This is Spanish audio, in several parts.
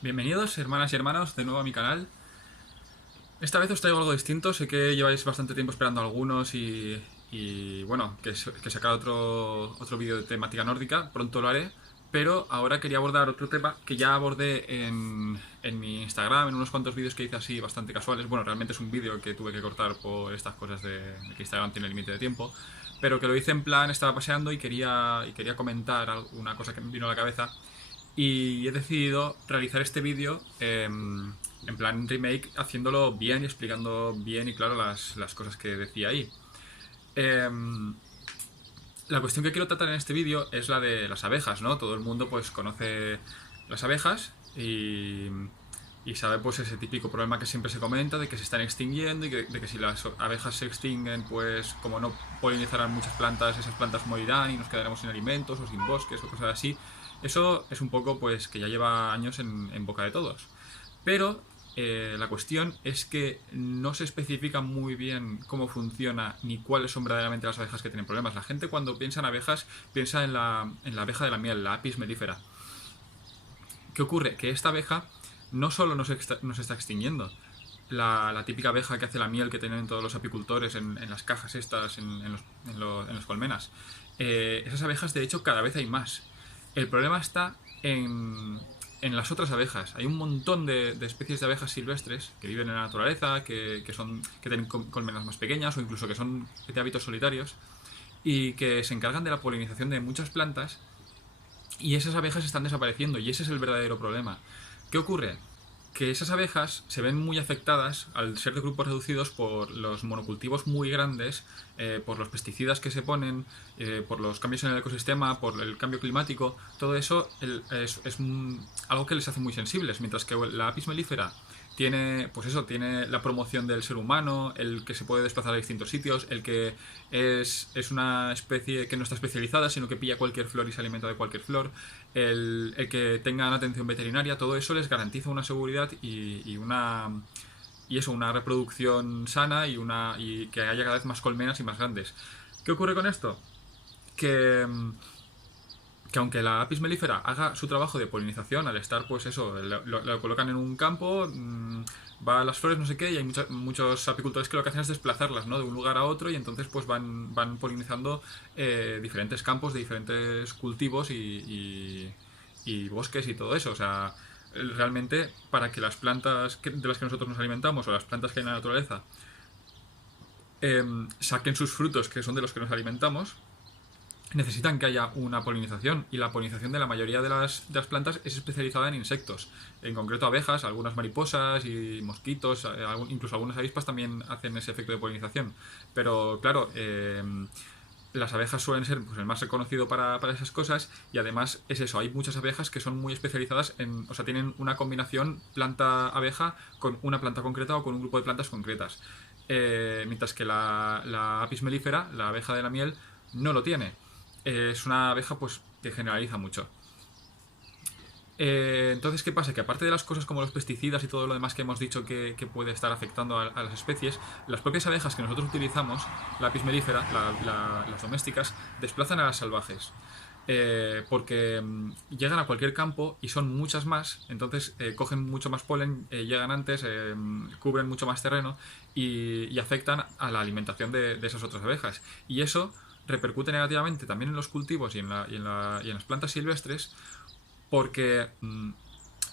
Bienvenidos, hermanas y hermanos, de nuevo a mi canal. Esta vez os traigo algo distinto. Sé que lleváis bastante tiempo esperando algunos bueno, que sacar otro vídeo de temática nórdica. Pronto lo haré. Pero ahora quería abordar otro tema que ya abordé en mi Instagram, en unos cuantos vídeos que hice así bastante casuales. Bueno, realmente es un vídeo que tuve que cortar por estas cosas de que Instagram tiene límite de tiempo. Pero que lo hice en plan, estaba paseando y quería comentar una cosa que me vino a la cabeza. Y he decidido realizar este vídeo en plan remake, haciéndolo bien y explicando bien y claro las cosas que decía ahí. Em, la cuestión que quiero tratar en este vídeo es la de las abejas, ¿no? Todo el mundo pues conoce las abejas y sabe pues ese típico problema que siempre se comenta de que se están extinguiendo y de que si las abejas se extinguen, pues como no polinizarán muchas plantas, esas plantas morirán y nos quedaremos sin alimentos o sin bosques o cosas así. Eso es un poco pues que ya lleva años en boca de todos. Pero la cuestión es que no se especifica muy bien cómo funciona ni cuáles son verdaderamente las abejas que tienen problemas. La gente cuando piensa en abejas piensa en la abeja de la miel, la Apis mellifera. ¿Qué ocurre? Que esta abeja no solo nos está extinguiendo, la típica abeja que hace la miel que tienen todos los apicultores en las cajas estas, en los colmenas. Esas abejas, de hecho, cada vez hay más. El problema está en las otras abejas. Hay un montón de especies de abejas silvestres que viven en la naturaleza, que tienen colmenas más pequeñas o incluso que son de hábitos solitarios y que se encargan de la polinización de muchas plantas y esas abejas están desapareciendo y ese es el verdadero problema. ¿Qué ocurre? Que esas abejas se ven muy afectadas al ser de grupos reducidos por los monocultivos muy grandes, por los pesticidas que se ponen, por los cambios en el ecosistema, por el cambio climático. Todo eso es algo que les hace muy sensibles, mientras que la Apis mellifera tiene, pues eso, tiene la promoción del ser humano, el que se puede desplazar a distintos sitios, el que es una especie que no está especializada, sino que pilla cualquier flor y se alimenta de cualquier flor, el que tengan atención veterinaria, todo eso les garantiza una seguridad y eso, una reproducción sana y que haya cada vez más colmenas y más grandes. ¿Qué ocurre con esto? Que que aunque la Apis mellifera haga su trabajo de polinización, al estar, pues eso, lo colocan en un campo, va a las flores, no sé qué, y hay muchos apicultores que lo que hacen es desplazarlas, ¿no? De un lugar a otro y entonces pues van polinizando diferentes campos de diferentes cultivos y bosques y todo eso. O sea, realmente para que las plantas de las que nosotros nos alimentamos o las plantas que hay en la naturaleza saquen sus frutos, que son de los que nos alimentamos, necesitan que haya una polinización y la polinización de la mayoría de las plantas es especializada en insectos, en concreto abejas, algunas mariposas y mosquitos, incluso algunas avispas también hacen ese efecto de polinización. Pero claro, las abejas suelen ser pues, el más reconocido para esas cosas y además es eso, hay muchas abejas que son muy especializadas o sea, tienen una combinación planta-abeja con una planta concreta o con un grupo de plantas concretas. Mientras que la Apis mellifera, la abeja de la miel, no lo tiene. Es una abeja pues que generaliza mucho. Entonces, ¿qué pasa? Que aparte de las cosas como los pesticidas y todo lo demás que hemos dicho que puede estar afectando a las especies, las propias abejas que nosotros utilizamos, la Apis mellifera, las domésticas, desplazan a las salvajes. Porque llegan a cualquier campo y son muchas más, entonces cogen mucho más polen, llegan antes, cubren mucho más terreno y afectan a la alimentación de esas otras abejas. Y eso repercute negativamente también en los cultivos y en las plantas silvestres porque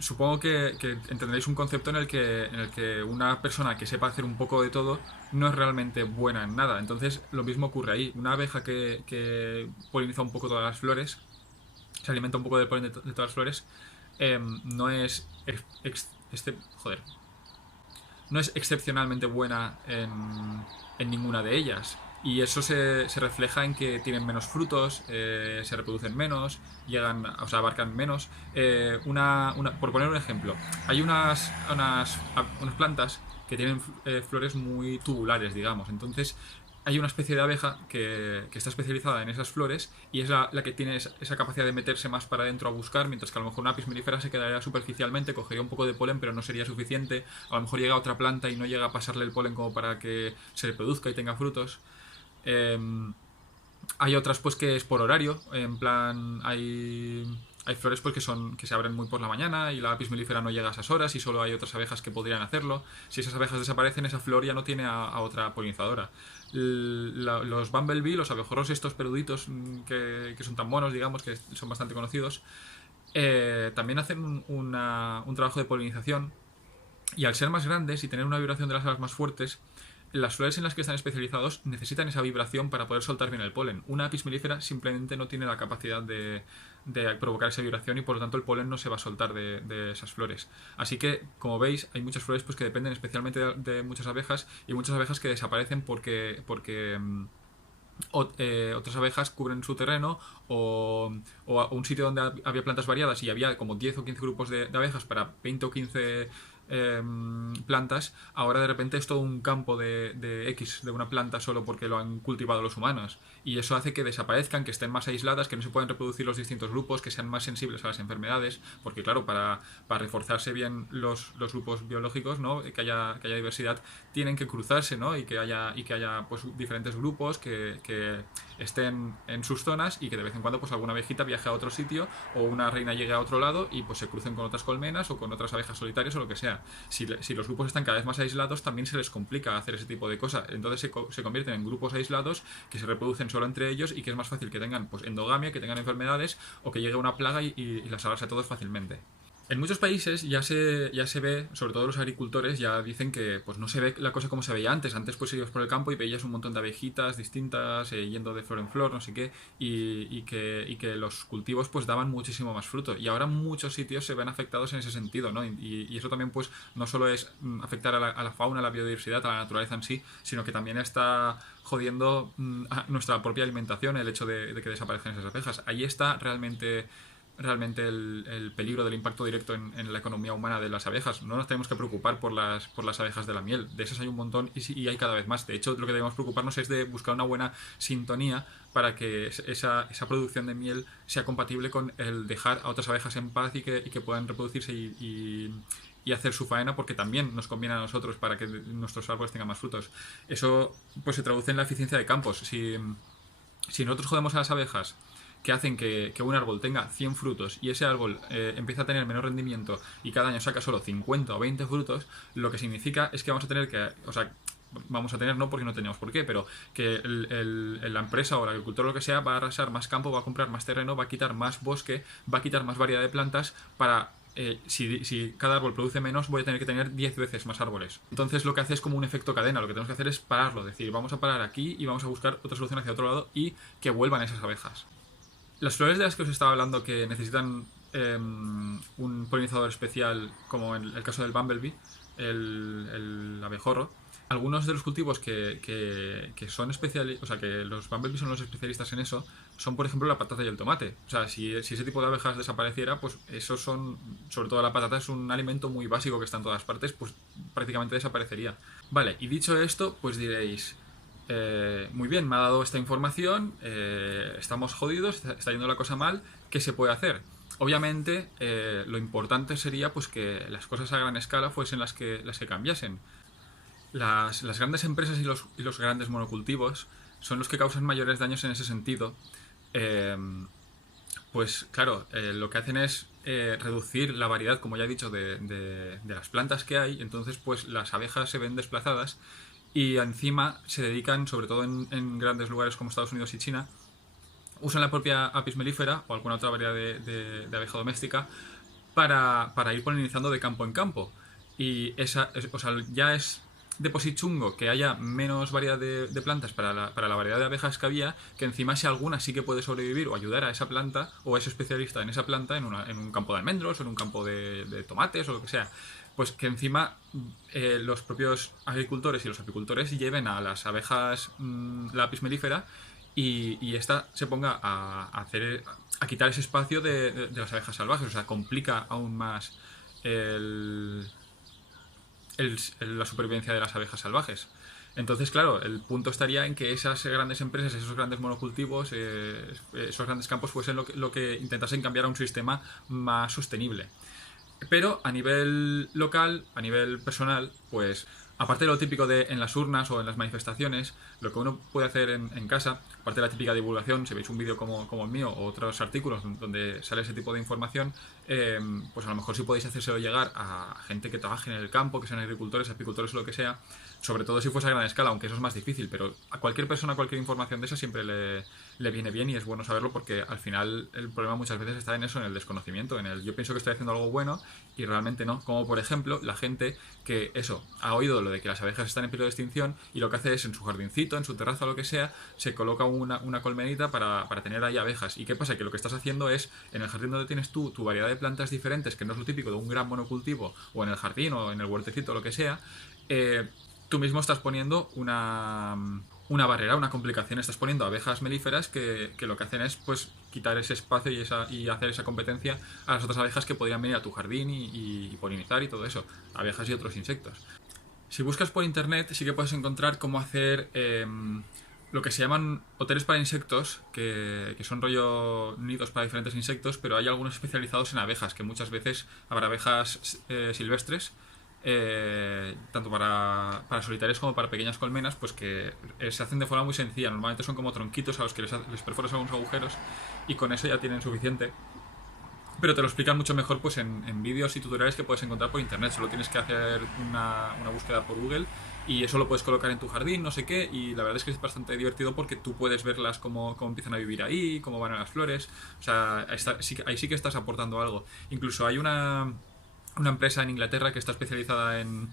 supongo que entenderéis un concepto en el que una persona que sepa hacer un poco de todo no es realmente buena en nada. Entonces lo mismo ocurre ahí. Una abeja que poliniza un poco todas las flores, se alimenta un poco del polen de todas las flores, no es joder, no es excepcionalmente buena en ninguna de ellas. Y eso se refleja en que tienen menos frutos, se reproducen menos, o sea, abarcan menos. Por poner un ejemplo, hay unas plantas que tienen flores muy tubulares, digamos. Entonces, hay una especie de abeja que está especializada en esas flores y es la que tiene esa capacidad de meterse más para adentro a buscar, mientras que a lo mejor una Apis mellifera se quedaría superficialmente, cogería un poco de polen pero no sería suficiente, a lo mejor llega a otra planta y no llega a pasarle el polen como para que se reproduzca y tenga frutos. Eh, Hay otras pues que es por horario, en plan hay Hay flores pues que se abren muy por la mañana y la apis mellifera no llega a esas horas y solo hay otras abejas que podrían hacerlo. Si esas abejas desaparecen, esa flor ya no tiene a otra polinizadora. Los bumblebee, los abejorros estos peluditos que son tan monos, digamos, que son bastante conocidos, también hacen un trabajo de polinización, y al ser más grandes y tener una vibración de las alas más fuertes, las flores en las que están especializados necesitan esa vibración para poder soltar bien el polen. Una apis mellifera simplemente no tiene la capacidad de provocar esa vibración y por lo tanto el polen no se va a soltar de esas flores. Así que, como veis, hay muchas flores pues, que dependen especialmente de muchas abejas, y muchas abejas que desaparecen porque otras abejas cubren su terreno, o un sitio donde había plantas variadas y había como 10 o 15 grupos de abejas para 20 o 15 plantas, ahora de repente es todo un campo de X de una planta solo porque lo han cultivado los humanos, y eso hace que desaparezcan, que estén más aisladas, que no se pueden reproducir los distintos grupos, que sean más sensibles a las enfermedades, porque claro, para reforzarse bien los grupos biológicos, ¿no? Que haya diversidad, tienen que cruzarse, ¿no? y que haya pues, diferentes grupos que estén en sus zonas, y que de vez en cuando pues alguna abejita viaje a otro sitio o una reina llegue a otro lado y pues se crucen con otras colmenas o con otras abejas solitarias o lo que sea. Si los grupos están cada vez más aislados, también se les complica hacer ese tipo de cosas. Entonces se convierten en grupos aislados que se reproducen solo entre ellos, y que es más fácil que tengan pues endogamia, que tengan enfermedades, o que llegue una plaga y las abarse a todos fácilmente. En muchos países ya se ve, sobre todo los agricultores, ya dicen que pues no se ve la cosa como se veía antes. Antes pues ibas por el campo y veías un montón de abejitas distintas, yendo de flor en flor, no sé qué, y que los cultivos pues daban muchísimo más fruto. Y ahora muchos sitios se ven afectados en ese sentido, ¿no? Y eso también pues no solo es afectar a la fauna, a la biodiversidad, a la naturaleza en sí, sino que también está jodiendo a nuestra propia alimentación el hecho de que desaparezcan esas abejas. Ahí está realmente el peligro del impacto directo en la economía humana de las abejas. No nos tenemos que preocupar por las abejas de la miel. De esas hay un montón y hay cada vez más. De hecho, lo que debemos preocuparnos es de buscar una buena sintonía para que esa producción de miel sea compatible con el dejar a otras abejas en paz y que puedan reproducirse y hacer su faena, porque también nos conviene a nosotros para que nuestros árboles tengan más frutos. Eso pues se traduce en la eficiencia de campos. Si nosotros jodemos a las abejas, que hacen que un árbol tenga 100 frutos y ese árbol empieza a tener menos rendimiento y cada año saca solo 50 o 20 frutos, lo que significa es que vamos a tener que, o sea, vamos a tener, no porque no tenemos por qué, pero que la empresa o el agricultor o lo que sea va a arrasar más campo, va a comprar más terreno, va a quitar más bosque, va a quitar más variedad de plantas para... si cada árbol produce menos, voy a tener que tener 10 veces más árboles. Entonces lo que hace es como un efecto cadena. Lo que tenemos que hacer es pararlo, decir, vamos a parar aquí y vamos a buscar otra solución hacia otro lado y que vuelvan esas abejas. Las flores de las que os estaba hablando, que necesitan un polinizador especial, como en el caso del bumblebee, el abejorro, algunos de los cultivos que son especiales, o sea, que los bumblebees son los especialistas en eso, son por ejemplo la patata y el tomate. O sea, si ese tipo de abejas desapareciera, pues esos son, sobre todo la patata, es un alimento muy básico que está en todas partes, pues prácticamente desaparecería. Vale, y dicho esto, pues diréis... muy bien, me ha dado esta información, estamos jodidos, está yendo la cosa mal, ¿qué se puede hacer? Obviamente, lo importante sería pues que las cosas a gran escala fuesen las que cambiasen. Las grandes empresas y los grandes monocultivos son los que causan mayores daños en ese sentido. Eh, pues claro, lo que hacen es reducir la variedad, como ya he dicho, de las plantas que hay. Entonces pues las abejas se ven desplazadas y encima se dedican, sobre todo en grandes lugares como Estados Unidos y China, usan la propia apis mellifera o alguna otra variedad de abeja doméstica para ir polinizando de campo en campo. Y o sea, ya es de por sí chungo que haya menos variedad de plantas para la variedad de abejas que había, que encima si alguna sí que puede sobrevivir o ayudar a esa planta o a ese especialista en esa planta, en un campo de almendros o en un campo de tomates o lo que sea, pues que encima los propios agricultores y los apicultores lleven a las abejas la apis mellifera y esta se ponga a quitar ese espacio de las abejas salvajes. O sea, complica aún más la supervivencia de las abejas salvajes. Entonces, claro, el punto estaría en que esas grandes empresas, esos grandes monocultivos, esos grandes campos fuesen lo que intentasen cambiar a un sistema más sostenible. Pero a nivel local, a nivel personal, pues aparte de lo típico de en las urnas o en las manifestaciones, lo que uno puede hacer en casa, aparte de la típica divulgación, si veis un vídeo como el mío o otros artículos donde sale ese tipo de información, pues a lo mejor sí podéis hacérselo llegar a gente que trabaje en el campo, que sean agricultores, apicultores o lo que sea, sobre todo si fuese a gran escala, aunque eso es más difícil, pero a cualquier persona, cualquier información de esa siempre le viene bien y es bueno saberlo porque al final el problema muchas veces está en eso, en el desconocimiento, en el yo pienso que estoy haciendo algo bueno y realmente no. Como por ejemplo la gente que eso, ha oído lo de que las abejas están en peligro de extinción y lo que hace es en su jardincito, en su terraza o lo que sea, se coloca una colmenita para tener ahí abejas. ¿Y qué pasa? Que lo que estás haciendo es, en el jardín donde tienes tú tu variedad de plantas diferentes, que no es lo típico de un gran monocultivo, o en el jardín o en el huertecito o lo que sea, tú mismo estás poniendo una barrera, una complicación. Estás poniendo abejas melíferas que lo que hacen es pues quitar ese espacio y hacer esa competencia a las otras abejas que podrían venir a tu jardín y polinizar y todo eso. Abejas y otros insectos. Si buscas por internet sí que puedes encontrar cómo hacer lo que se llaman hoteles para insectos, que son rollo nidos para diferentes insectos, pero hay algunos especializados en abejas, que muchas veces habrá abejas silvestres, tanto para solitarios como para pequeñas colmenas, pues que se hacen de forma muy sencilla. Normalmente son como tronquitos a los que les perforas algunos agujeros y con eso ya tienen suficiente. Pero te lo explican mucho mejor pues en vídeos y tutoriales que puedes encontrar por internet. Solo tienes que hacer una búsqueda por Google y eso lo puedes colocar en tu jardín, no sé qué, y la verdad es que es bastante divertido porque tú puedes verlas cómo empiezan a vivir ahí, cómo van a las flores. O sea, ahí sí que estás aportando algo. Incluso hay una empresa en Inglaterra que está especializada en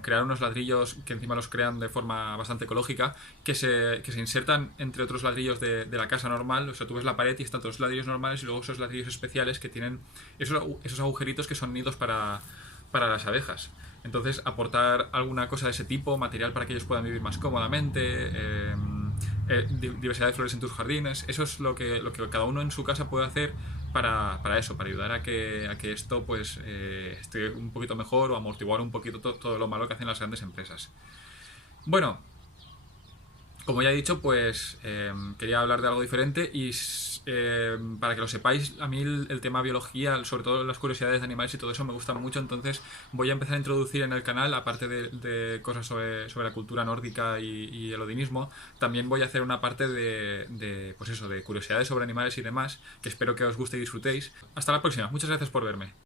crear unos ladrillos que encima los crean de forma bastante ecológica, que se insertan entre otros ladrillos de la casa normal. O sea, tú ves la pared y están todos los ladrillos normales y luego esos ladrillos especiales que tienen esos agujeritos que son nidos para las abejas. Entonces, aportar alguna cosa de ese tipo, material para que ellos puedan vivir más cómodamente, diversidad de flores en tus jardines, eso es lo que cada uno en su casa puede hacer para eso, para ayudar a que esto pues esté un poquito mejor o amortiguar un poquito todo lo malo que hacen las grandes empresas. Bueno, como ya he dicho, pues quería hablar de algo diferente y para que lo sepáis, a mí el tema biología, sobre todo las curiosidades de animales y todo eso me gustan mucho, entonces voy a empezar a introducir en el canal, aparte de cosas sobre la cultura nórdica y el odinismo, también voy a hacer una parte pues eso, de curiosidades sobre animales y demás, que espero que os guste y disfrutéis. Hasta la próxima, muchas gracias por verme.